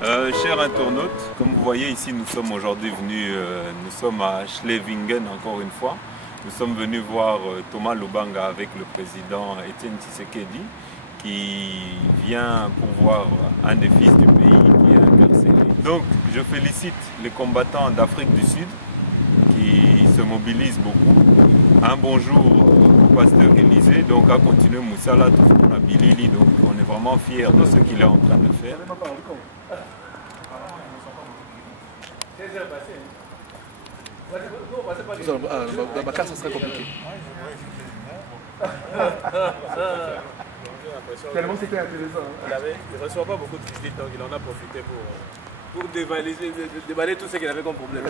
Chers internautes, comme vous voyez ici, nous sommes aujourd'hui venus, nous sommes à Schlevingen encore une fois. Nous sommes venus voir Thomas Lubanga avec le président Etienne Tshisekedi qui vient pour voir un des fils du pays qui est incarcéré. Donc je félicite les combattants d'Afrique du Sud qui se mobilisent beaucoup. Un bonjour au pasteur Élysée, donc à continuer Moussala, tout le monde à Bilili, donc on est vraiment fiers de ce qu'il est en train de faire. Ma carte, ça serait compliqué. Tellement c'était intéressant. Il ne reçoit pas beaucoup de visites, donc il en a profité pour déballer tout ce qu'il avait comme problème.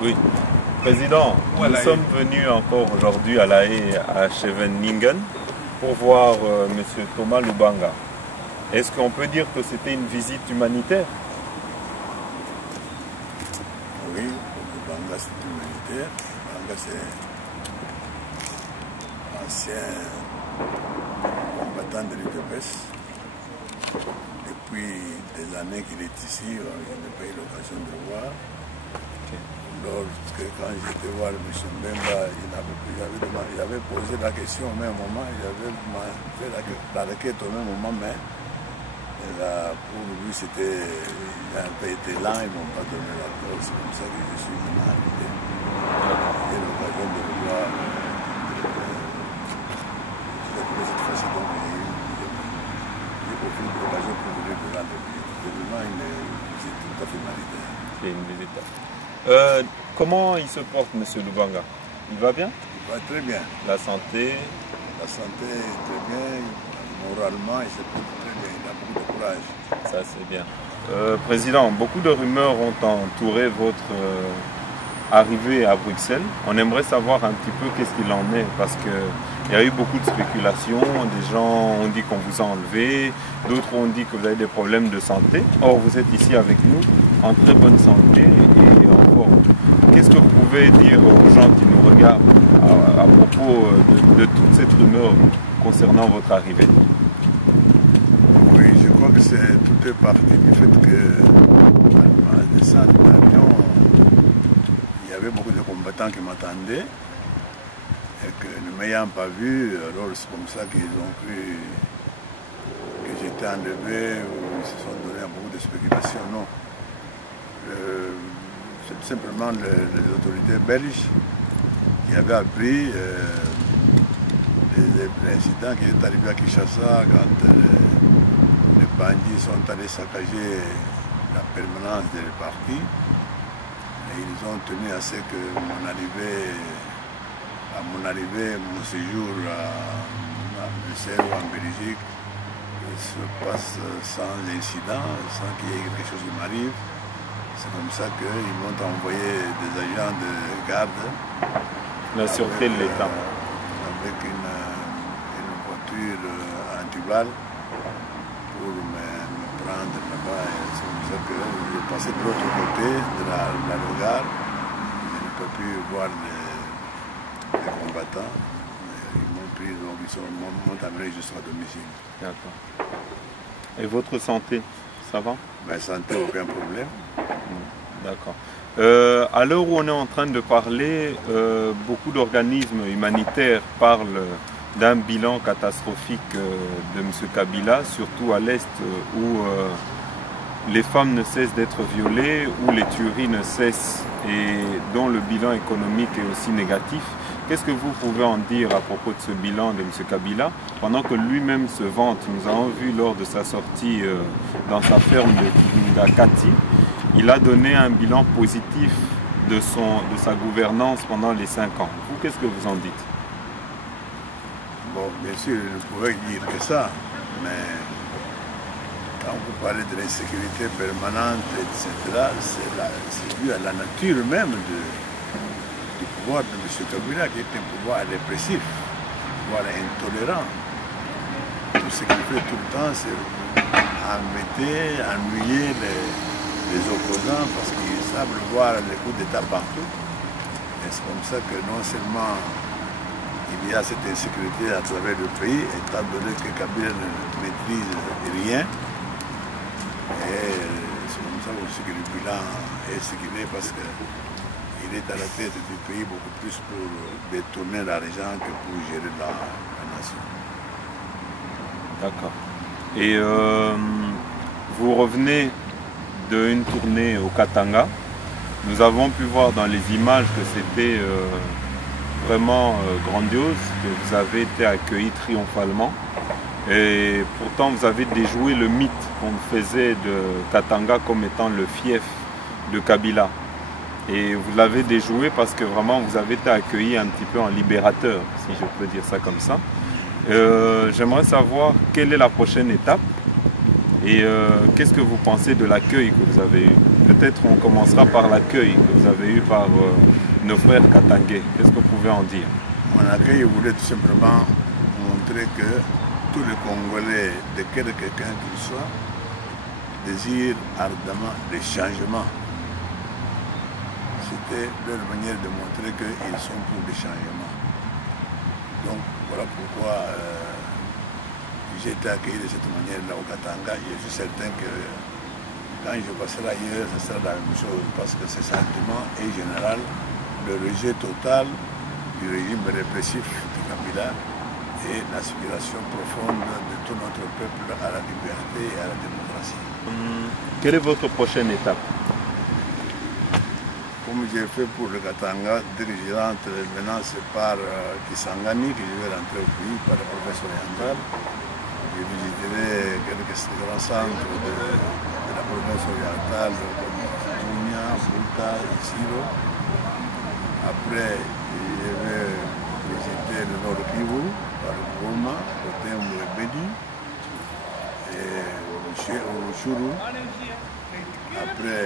Oui. Président, nous sommes venus encore aujourd'hui à La Haye, à Scheveningen, pour voir M. Thomas Lubanga. Est-ce qu'on peut dire que c'était une visite humanitaire? Oui, Lubanga c'est humanitaire. Lubanga c'est ancien combattant de l'UDPS. Depuis des années qu'il est ici, je n'ai pas eu l'occasion de le voir. Lorsque quand j'étais voir M. Mbemba, il avait posé la question au même moment, il avait fait la requête au même moment, mais pour lui c'était, il a un peu été lent, ils ne m'ont pas donné la parole, c'est comme ça que je suis venu arrivé. J'ai eu l'occasion de le voir. Cette fois-ci, donc, j'ai profité de l'occasion pour venir de rendre visite. C'est vraiment une visite tout à fait humanitaire. C'est une visite. Comment il se porte, M. Lubanga? Il va bien? Il va très bien. La santé? La santé est très bien. Moralement, il se porte très bien. Il a beaucoup de courage. Ça, c'est bien. Président, beaucoup de rumeurs ont entouré votre arrivée à Bruxelles. On aimerait savoir un petit peu qu'est-ce qu'il en est, parce qu'il y a eu beaucoup de spéculations. Des gens ont dit qu'on vous a enlevé, d'autres ont dit que vous avez des problèmes de santé. Or, vous êtes ici avec nous, en très bonne santé et en forme. Qu'est-ce que vous pouvez dire aux gens qui nous regardent à propos de toute cette rumeur concernant votre arrivée? Oui, je crois que tout est parti du fait que en descendant de l'avion, il y avait beaucoup de combattants qui m'attendaient et que ne m'ayant pas vu, alors c'est comme ça qu'ils ont cru que j'étais enlevé ou ils se sont donné beaucoup de spéculations. Non. C'est tout simplement les autorités belges qui avaient appris les incidents qui est arrivé à Kinshasa quand les bandits sont allés saccager la permanence des partis. Et ils ont tenu à ce que mon séjour à Bruxelles ou en Belgique se passe sans incident, sans qu'il y ait quelque chose qui m'arrive. C'est comme ça qu'ils m'ont envoyé des agents de garde. La sûreté de l'État. Avec une voiture antiballe pour me prendre là-bas. C'est comme ça que j'ai passé de l'autre côté de la regard. Je n'ai pas pu voir les combattants. Ils m'ont pris, donc ils m'ont amené jusqu'à domicile. D'accord. Et votre santé, ça va? Ma santé, aucun problème. D'accord. À l'heure où on est en train de parler, beaucoup d'organismes humanitaires parlent d'un bilan catastrophique de M. Kabila, surtout à l'Est où les femmes ne cessent d'être violées, où les tueries ne cessent et dont le bilan économique est aussi négatif. Qu'est-ce que vous pouvez en dire à propos de ce bilan de M. Kabila, pendant que lui-même se vante? Nous avons vu lors de sa sortie dans sa ferme de Ngakati, il a donné un bilan positif de sa gouvernance pendant les 5 ans. Vous, qu'est-ce que vous en dites? Bon, bien sûr, je ne pourrais dire que ça, mais quand vous parlez de l'insécurité permanente, etc., c'est dû à la nature même du pouvoir de M. Kabila, qui est un pouvoir répressif, un pouvoir intolérant. Tout ce qu'il fait tout le temps, c'est embêter, ennuyer les opposants, parce qu'ils savent voir les coups d'État partout. Et c'est comme ça que non seulement il y a cette insécurité à travers le pays, étant donné que Kabila ne maîtrise rien. Et c'est comme ça aussi que le bilan est ce qu'il est, parce qu'il est à la tête du pays beaucoup plus pour détourner l'argent que pour gérer la nation. D'accord. Et vous revenez d'une tournée au Katanga. Nous avons pu voir dans les images que c'était vraiment grandiose, que vous avez été accueillis triomphalement. Et pourtant, vous avez déjoué le mythe qu'on faisait de Katanga comme étant le fief de Kabila. Et vous l'avez déjoué parce que vraiment, vous avez été accueilli un petit peu en libérateur, si je peux dire ça comme ça. J'aimerais savoir quelle est la prochaine étape et qu'est-ce que vous pensez de l'accueil que vous avez eu. Peut-être on commencera par l'accueil que vous avez eu par nos frères katangais. Qu'est-ce que vous pouvez en dire? Mon accueil, je voulais tout simplement montrer que tous les Congolais, de quelqu'un qu'il soit, désirent ardemment des changements. C'était leur manière de montrer qu'ils sont pour des changements. Donc voilà pourquoi j'ai été accueilli de cette manière-là au Katanga. Je suis certain que quand je passerai ailleurs, ce sera la même chose, parce que ce sentiment est général, le rejet total du régime répressif de Kabila et l'aspiration profonde de tout notre peuple à la liberté et à la démocratie. Quelle est votre prochaine étape? Comme j'ai fait pour le Katanga, dès que je rentre, maintenant c'est par Kisangani que je vais rentrer au pays, par la province orientale. Je visiterai quelques grands centres de la province orientale, comme Mounia, Bouka, Isiro. Après, je vais visiter le nord Kivu, par Goma, Kotembo et Bedi, et Ruchuru. Après,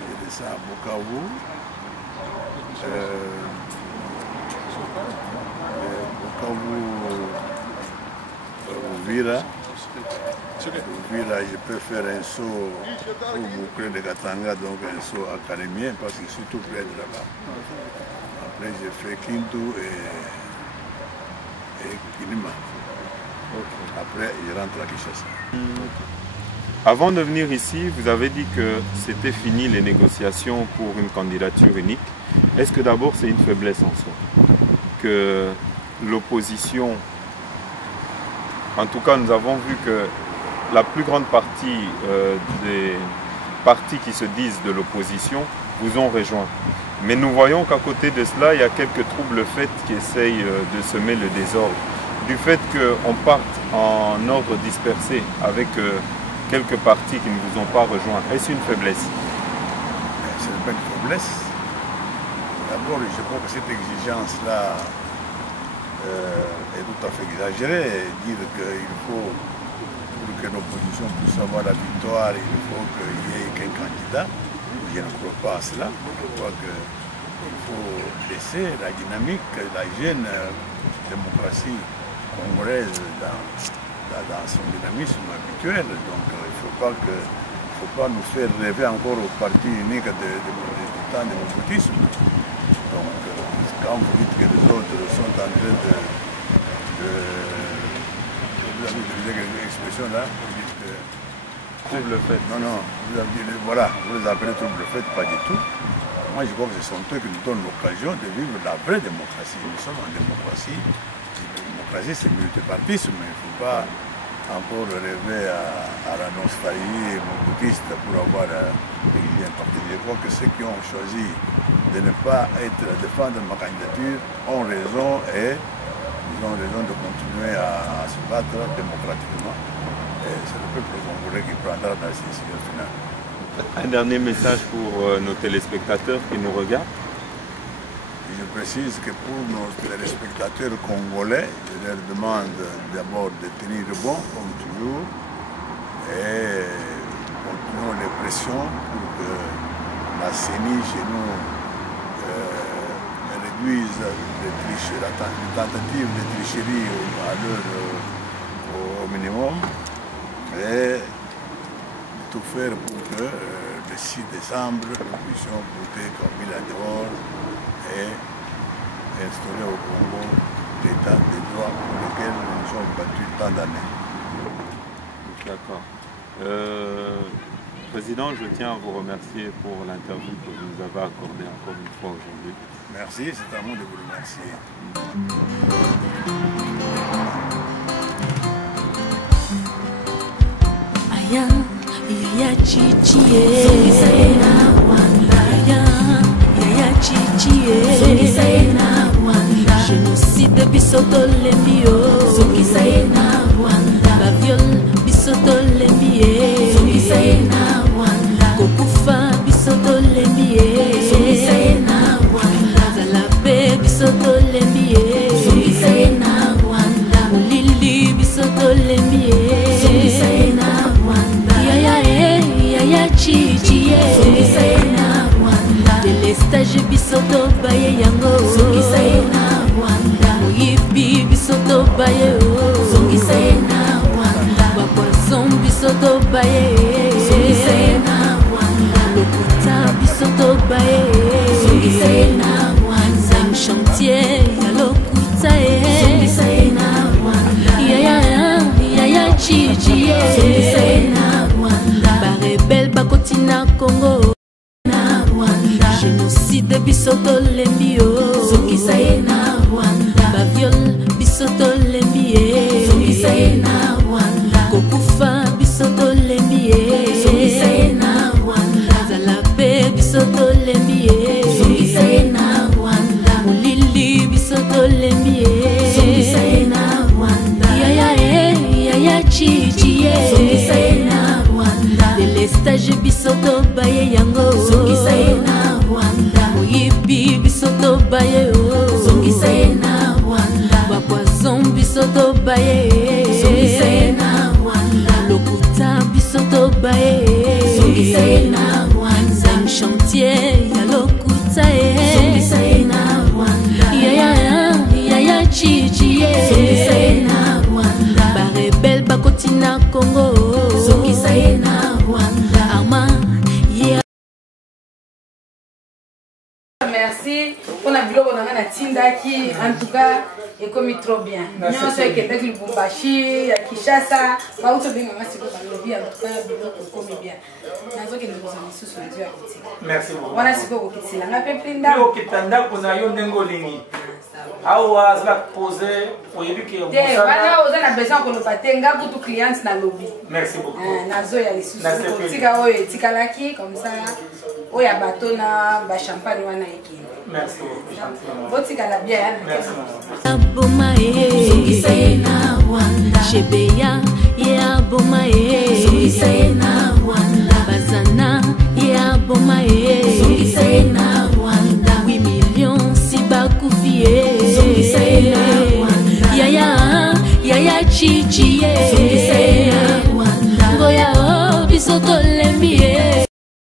je descends à Bukavu. Uvira, je peux faire un saut pour boucler de Katanga, donc un saut académien, parce que je suis tout près de là-bas. Après, j'ai fait Kintu et Kinima. Après, je rentre à Kinshasa. Avant de venir ici, vous avez dit que c'était fini les négociations pour une candidature unique. Est-ce que d'abord c'est une faiblesse en soi? Que l'opposition, en tout cas nous avons vu que la plus grande partie des partis qui se disent de l'opposition vous ont rejoint. Mais nous voyons qu'à côté de cela, il y a quelques troubles faits qui essayent de semer le désordre. Du fait qu'on parte en ordre dispersé avec quelques partis qui ne vous ont pas rejoint, est-ce une faiblesse? Ce n'est pas une faiblesse. D'abord, je crois que cette exigence-là est tout à fait exagérée. Dire qu'il faut, pour que l'opposition puisse avoir la victoire, il faut qu'il n'y ait qu'un candidat. Je ne crois pas à cela. Je crois qu'il faut laisser la dynamique, la jeune démocratie congolaise dans son dynamisme habituel. Donc il ne faut pas nous faire rêver encore au parti unique du temps de l'opposition. Donc quand vous dites que les autres sont en train de vous avez utilisé une expression là, vous dites que trouble fait. Non, vous avez dit, voilà, vous les appelez trouble fait, pas du tout. Moi je crois que ce sont eux qui nous donnent l'occasion de vivre la vraie démocratie. Nous sommes en démocratie. C'est le multipartisme, mais il ne faut pas encore rêver à la nostalgie moboutiste pour avoir un parti. Je crois que ceux qui ont choisi de ne pas défendre ma candidature ont raison et ils ont raison de continuer à se battre démocratiquement. Et c'est le peuple congolais qui prendra la décision finale. Un dernier message pour nos téléspectateurs qui nous regardent. Je précise que pour nos téléspectateurs congolais, je leur demande d'abord de tenir bon, comme toujours, et continuons les pressions pour que la CENI chez nous réduise la tentative de tricherie au minimum, et tout faire pour que le 6 décembre, nous puissions voter comme il a dehors et instaurer au Congo l'état de droit pour lequel nous nous sommes battus tant d'années. D'accord. Président, je tiens à vous remercier pour l'interview que vous nous avez accordée encore une fois aujourd'hui. Merci, c'est à moi de vous remercier. Aya, yaya chichie, Songisaina Rwanda. Yaya chichie, Songisaina Rwanda. Génocide bisoto lembio, Songisaina Rwanda. La viol bisoto lembie, Songisaina Rwanda. Kokufa bisoto lembie, Songisaina Rwanda. Zalape bisoto lembie, Songisaina Rwanda. Olili bisoto lembie, Songisaina Rwanda. Yaya chichie, Songisaina Rwanda. Délestage bisoto baye yango, Songisaina Rwanda. Moyibi bisoto baye o, Songisaina Rwanda. Bapoison bisoto baye, Songisaina Rwanda. Lokuta bisoto baye, Songisaina Rwanda. Zem chantier ya lokuta Songisaina Rwanda. Yaya chichie, Songisaina Rwanda. Barebel bakotina Congo na Rwanda. Génocide bisoto lembio, Songisaina Rwanda. Baviol bisoto lembie, Songisaina Rwanda. Kokufa bisoto lembie, Songisaina Rwanda. Zalape bisoto lembie, Songisaina Rwanda. Olili bisoto lembie, Songisaina Rwanda. Yaya chichie, Songisaina Rwanda. Délestage bisoto baye yango, Songisaina Rwanda. Moyibi bisoto baye o, Songisaina Rwanda. Bapoison bisoto baye, Songisaina Rwanda. Lokuta bisoto baye, Songisaina Rwanda. Zem chantier ya lokuta Songisaina Rwanda. Yaya chichie, Songisaina Rwanda. Barebel bakotina Congo, Songisaina Rwanda. Arma Merci pour la vidéo qu'on a Tinda qui en tout cas est commis trop bien. Nous sommes Québec, Lubumbashi, Kinshasa, pas où tu bien maman si vous avez vu en tout cas vidéo qu'on commis bien. Nous sommes nous sommes sous sur Dieu. Merci beaucoup. Voilà ce que vous dites là. On a fait plein d'argent. Yo kitanda kuna yo ndengolingi. Awa zla poser oyebiki yo musala. Voilà, on a besoin qu'on nous batenga pour tout client na lobby. Merci beaucoup. Nazo ya les sous. Tika oyo tikalaki comme ça. Oya bateau na ba champagne wana yeki. Merci beaucoup. Botika la bien. Merci. Abomae, Songisaina Rwanda. Shebeya ya abomae, Songisaina